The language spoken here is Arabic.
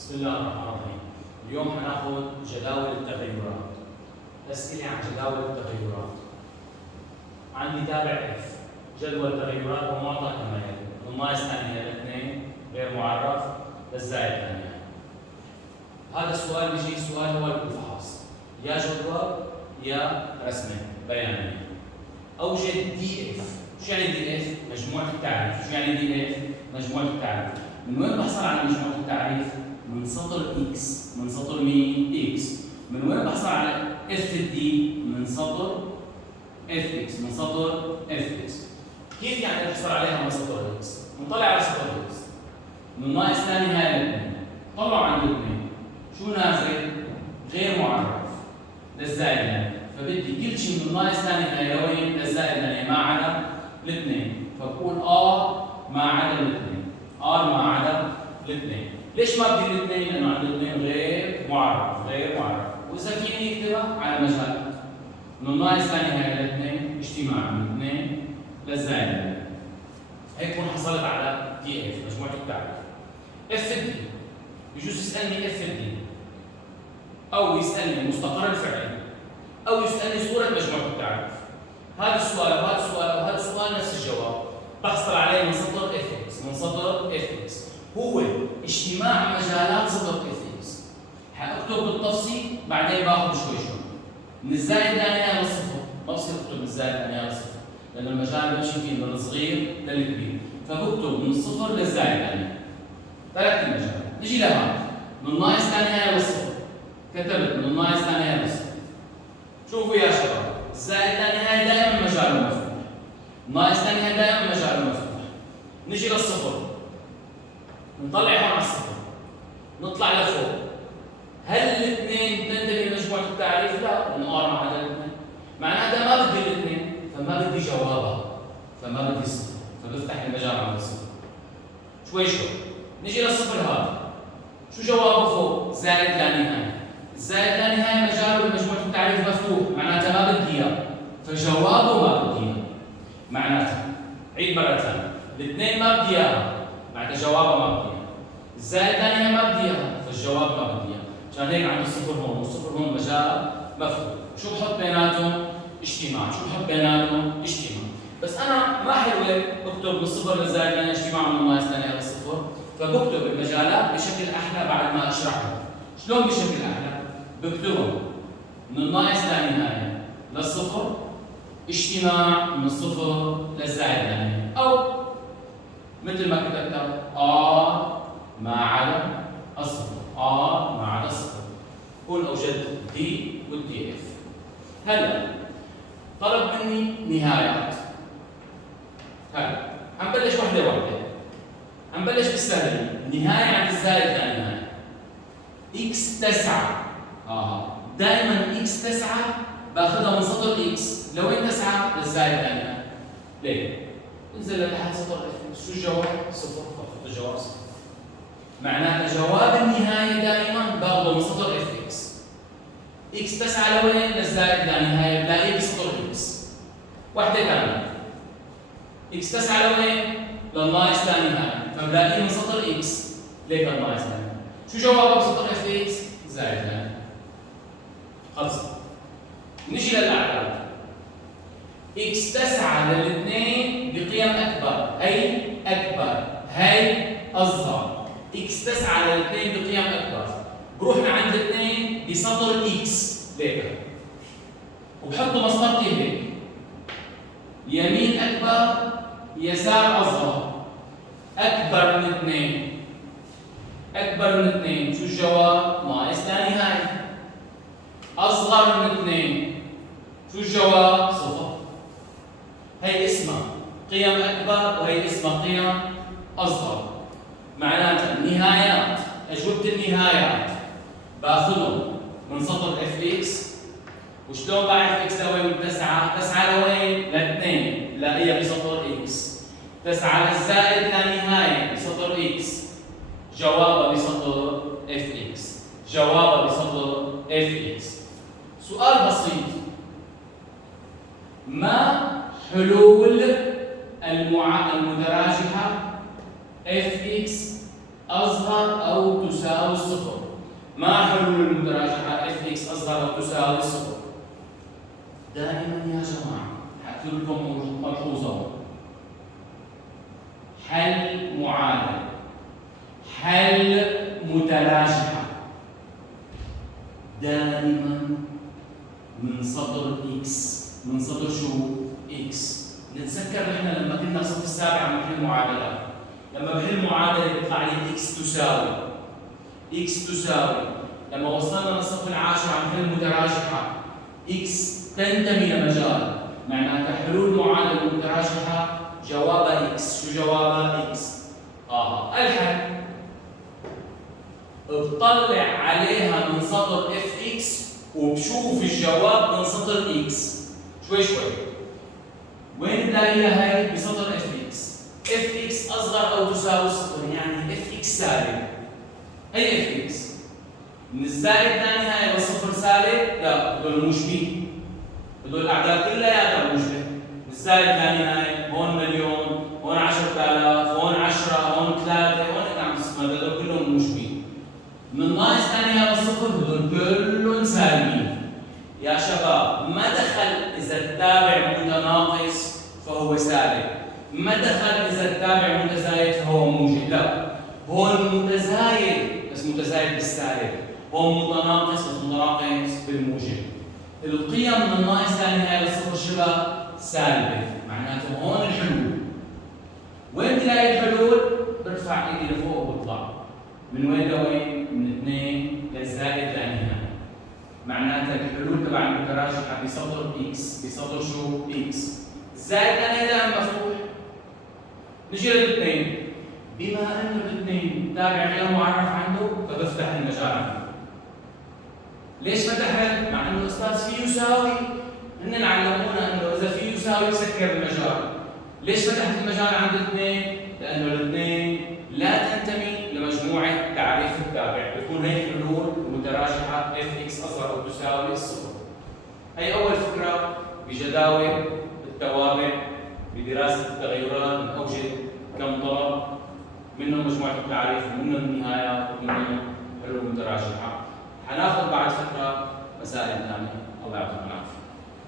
بسم الله الرحمن الرحيم. اليوم هناخذ جداول التغيرات. أسئلة عن جداول التغيرات. عندي تابع اف جدول تغيرات ومعطى كما يلي. الناقص ثانية الاثنين غير معرف للزائد ثانية. هذا السؤال بيجي سؤال هو الفحص، يا جدول يا رسمة بيانية. أوجد دي اف. شو يعني دي اف؟ مجموعة التعريف. شو يعني دي اف؟ مجموعة التعريف. من وين بحصل على مجموعة التعريف؟ من سطر اكس. من سطر مين؟ اكس. من وين بحصل على اف دي؟ من سطر اف اكس. من سطر اف اكس. كيف يعني بحصل عليها من سطر اكس؟ بنطلع على سطر اكس. من ناقص ثاني هاي الاثنين. طلعوا عند الاثنين. شو نازل؟ غير معرف للزائد يعني. فبدي كل شيء من ناقص ثاني هاي لوين؟ للزائد يعني ما عدا الاثنين. فبقول ار ما عدا الاثنين. ار ما عدا الاثنين. ليش ما بدي الاثنين؟ لانه عند الاثنين غير معرف، غير معرف، واذا فيني اكتبها على مجال انه ناقص ثاني هاي الاثنين اجتماع من اثنين للزائد. هيك بكون حصلت على دي اف مجموعة التعريف. اف دي بجوز يسالني اف دي او يسالني المستقر الفعلي او يسالني صورة مجموعة التعريف. هذا السؤال وهذا السؤال وهذا السؤال نفس الجواب بحصل عليه من سطر اف اكس. من سطر اف اكس هو اجتماع مجالات سطر اف اكس. حاكتب بالتفصيل بعدين باخذ شوي شوي. من الزائد للنهايه للصفر، ما بصير اكتب من الزائد للنهايه للصفر، لأن المجال بمشي فيه من الصغير للكبير، فبكتب من الصفر للزائد للنهايه. ثلاث المجالات. نجي لهذا من ناقص للنهايه للصفر. كتبت من ناقص للنهايه للصفر. شوفوا يا شباب، الزائد للنهايه دائما مجاله مفتوح. ناقص للنهايه دائما مجاله مفتوح. نجي للصفر. نطلع هون على الصفر. نطلع لفوق. هل الاثنين بننتهي لمجموعة التعريف؟ لا، لأنه ار ما عدا الاثنين. معناتها ما بدي الاثنين، فما بدي جوابها، فما بدي الصفر، فبفتح المجال عند الصفر. شوي شوي. نجي للصفر هذا. شو جوابه فوق؟ زائد لا نهاية. الزائد لا نهاية مجاله بمجموعة التعريف مفتوح، معناتها ما بدي اياه، فجوابه ما بدي اياه. معناتها عيد مرة ثانية. الاثنين ما بدي اياها، معناتها جوابها ما بدي اياه. الزائد لا نهاية ما بدي اياها، فالجواب ما بدي اياه. عشان هيك عند الصفر هون والصفر هون مجال مفتوح. شو بحط بيناتهم؟ اجتماع. شو بحط بيناتهم؟ اجتماع. بس انا ما حلوه اكتب من الصفر للزائد لان اجتماع من ناقص ثاني للصفر، فبكتب المجالات بشكل احلى بعد ما اشرحهم. شلون بشكل احلى؟ بكتبهم من ناقص للنهايه للصفر اجتماع من الصفر للزائد للنهايه، او مثل ما كتبت ار ما عدا الصفر. ار ما عدا الصفر. هون اوجدت دي والدي اف. هلا طلب مني نهايات. هلا حنبلش وحده وحده. حنبلش بالسهل. النهايه عند الزائد لا نهايه. اكس 9. دائما اكس 9 باخذها من سطر اكس. لوين 9؟ للزائد لا نهايه. ليه؟ انزل لتحت سطر اف. شو الجواب؟ صفر. باخذ الجواب صفر. معناته جواب النهايه دائما باخذه من سطر اف اكس. اكس 9 لوين؟ للزائد لا نهايه. بلاقيه بسطر اكس. وحده ثانيه. اكس 9 لوين؟ للناقص لا نهايه، فبلاقيه من سطر اكس. ليه للناقص لا نهايه؟ شو جوابه بسطر اف اكس؟ زائد لا نهايه. خلص. نجي للاعداد. اكس 9 للاثنين بقيم اكبر، هي اكبر، هي اصغر. اكس 9 للاثنين بقيم اكبر. بروحنا عند الاثنين بسطر اكس ليك. وبحطوا مسطرتي هيك. يمين اكبر، يسار اصغر. اكبر من اثنين. اكبر من اثنين، شو الجواب؟ ناقص لا نهايه. اصغر من اثنين، شو الجواب؟ صفر. هي اسمها قيم اكبر وهي اسمها قيم اصغر. معناتها النهايات، اجوبه النهايات باخذهم من سطر اف اكس. وشلون بعرف اكس لوين من 9؟ 9 لوين؟ لاثنين، بلاقيها بسطر اكس. 9 للزائد لا نهايه بسطر اكس. جوابها بسطر اف اكس. جوابها بسطر اف اكس. سؤال بسيط. ما حلول المتراجحه اف اكس أصغر أو تساوي الصفر. ما حلول المتراجحة fx أصغر أو تساوي الصفر؟ دائما يا جماعة حكتب لكم ملحوظة، حل معادلة، حل متراجحة دائما من سطر x، من سطر شو؟ x. نتذكر نحن لما كنا الصف السابع عم نحل معادلات، لما بحل معادلة بيطلع لي x تساوي، لما وصلنا للصف العاشر عم نحل متراجحة x تنتمي لمجال، معناتها حلول معادلة متراجحة جوابها x. شو جوابها؟ x. الحل بطلع عليها من سطر fx وبشوف الجواب من سطر x. شوي وين بلاقيها هاي؟ بسطر fx. fx اصغر او تساوي صفر، يعني fx سالب. هي fx من الزائد ثاني هاي لصفر سالب، لا هدول موجبين، هدول الاعداد كلها موجبه. الزائد ثاني هاي هون مليون، هون 10000، هون 10، هون 3، هون هدول كلهم موجبين. من الناقص ثاني هاي للصفر هدول كلهم سالبين. يا شباب ما دخل اذا التابع متناقص فهو سالب، ما دخل اذا التابع متزايد فهو موجب، لا هون متزايد بس متزايد بالسالب، هون متناقص بس متناقص بالموجب. القيم من الناقص ثاني هاي للصفر شبه سالبه، معناته هون الحلول. وين بلاقي الحلول؟ برفع ايدي لفوق وبطلع. من وين لوين؟ من 2 للزائد لنهايه. معناتها الحلول تبع المتراجحه بسطر x، بسطر شو؟ x. الزائد لنهايه دائما مفتوح. نجي للاثنين، بما انه الاثنين تابع غير معرف عنده فبفتح المجال عنده. ليش فتحت؟ مع انه الاستاذ فيه يساوي، هن علمونا انه اذا فيه يساوي يسكر المجال. ليش فتحت المجال عند الاثنين؟ لانه الاثنين لا تنتمي لمجموعه تعريف التابع، بيكون هي حلول متراجحه fx اصغر او تساوي الصفر. هي اول فكره بجداول التوابع بدراسه التغيرات، نوجد كم طلب منهم مجموعه التعريف ومنهم النهايات ومنهم حلول متراجحه. حناخذ بعد فتره مسائل ثانيه. الله يعطيكم العافيه.